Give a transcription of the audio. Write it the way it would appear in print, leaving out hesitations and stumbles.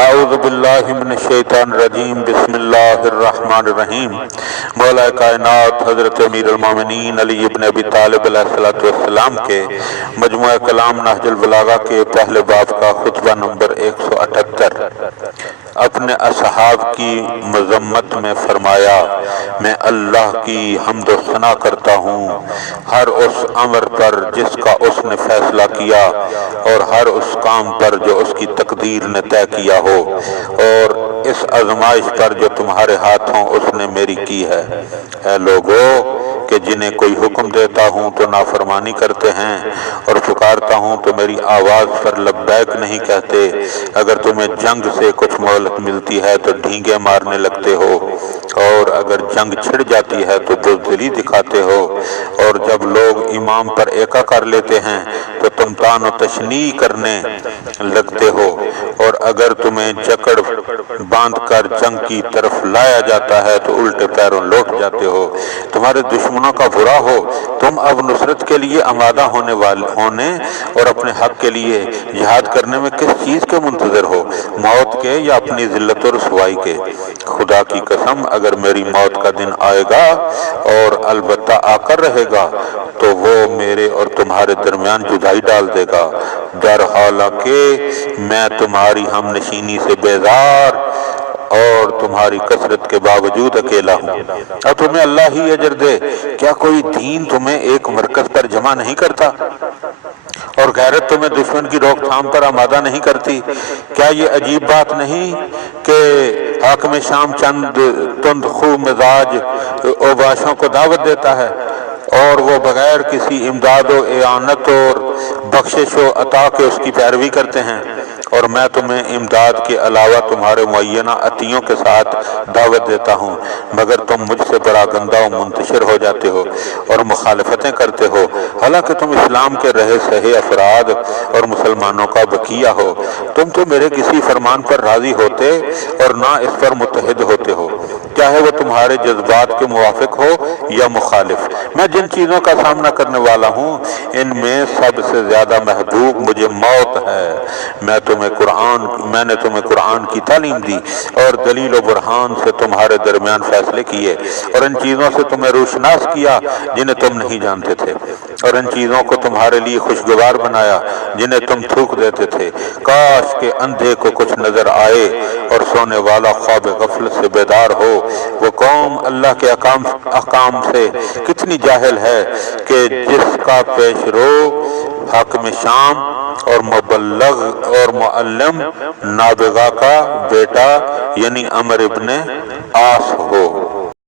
اعوذ باللہ من الشیطان الرجیم بسم اللہ الرحمن الرحیم۔ مولا کائنات حضرت امیر المومنین علی ابن ابی طالب علیہ السلام کے مجموعہ کلام نہج البلاغہ کے پہلے باب کا خطبہ نمبر 178۔ اپنے اصحاب کی مذمت میں فرمایا، میں اللہ کی حمد و ثنا کرتا ہوں ہر اس امر پر جس کا اس نے فیصلہ کیا اور ہر اس کام پر جو اس کی تقدیر نے طے کیا ہو، اور اس آزمائش پر جو تمہارے ہاتھوں اس نے میری کی ہے۔ اے لوگو کہ جنہیں کوئی حکم دیتا ہوں تو نافرمانی کرتے ہیں، اور پکارتا ہوں تو میری آواز پر لبیک نہیں کہتے۔ اگر تمہیں جنگ سے کچھ مہلت ملتی ہے تو ڈھینگے مارنے لگتے ہو، اور اگر جنگ چھڑ جاتی ہے تو بزدلی دکھاتے ہو، اور جب لوگ امام پر ایکا کر لیتے ہیں تو تم تان و تشنیع کرنے لگتے ہو، اور اگر تمہیں جکڑ باندھ کر جنگ کی طرف لایا جاتا ہے تو الٹے پیروں لوٹ جاتے ہو۔ تمہارے دشمنوں کا برا ہو، تم اب نصرت کے لیے آمادہ ہونے اور اپنے حق کے لیے جہاد کرنے میں کس چیز کے منتظر ہو، موت کے یا اپنی ذلت و رسوائی کے؟ خدا کی قسم اگر میری موت کا دن آئے گا، اور البتہ آ کر رہے گا، تو وہ میرے اور تمہارے درمیان جدائی ڈال دے گا، در حالانکہ میں تمہاری ہم نشینی سے بیزار اور تمہاری کثرت کے باوجود اکیلا ہوں۔ اب تمہیں اللہ ہی اجر دے، کیا کوئی دین تمہیں ایک مرکز پر جمع نہیں کرتا، اور غیرت تمہیں دشمن کی روک تھام پر آمادہ نہیں کرتی؟ کیا یہ عجیب بات نہیں کہ حاکم شام چند تند خو مزاج اوباشوں کو دعوت دیتا ہے، اور وہ بغیر کسی امداد و اعانت اور بخشش و عطا کے اس کی پیروی کرتے ہیں، اور میں تمہیں امداد کے علاوہ تمہارے معینہ عطیوں کے ساتھ دعوت دیتا ہوں، مگر تم مجھ سے پراگندہ و منتشر ہو جاتے ہو اور مخالفتیں کرتے ہو، حالانکہ تم اسلام کے رہے سہے افراد اور مسلمانوں کا بقیہ ہو۔ تم تو میرے کسی فرمان پر راضی ہوتے اور نہ اس پر متحد ہوتے ہو، چاہے وہ تمہارے جذبات کے موافق ہو یا مخالف۔ میں جن چیزوں کا سامنا کرنے والا ہوں ان میں سب سے زیادہ محبوب مجھے موت ہے۔ میں نے تمہیں قرآن کی تعلیم دی اور دلیل و برہان سے تمہارے درمیان فیصلے کیے، اور ان چیزوں سے تمہیں روشناس کیا جنہیں تم نہیں جانتے تھے، اور ان چیزوں کو تمہارے لیے خوشگوار بنایا جنہیں تم تھوک دیتے تھے۔ کاش کہ اندھے کو کچھ نظر آئے اور سونے والا خواب غفلت سے بیدار ہو۔ وہ قوم اللہ کے احکام سے کتنی جاہل ہے کہ جس کا پیش رو حاکم شام اور مبلغ اور معلم نابغہ کا بیٹا یعنی عمر ابن عاص ہو۔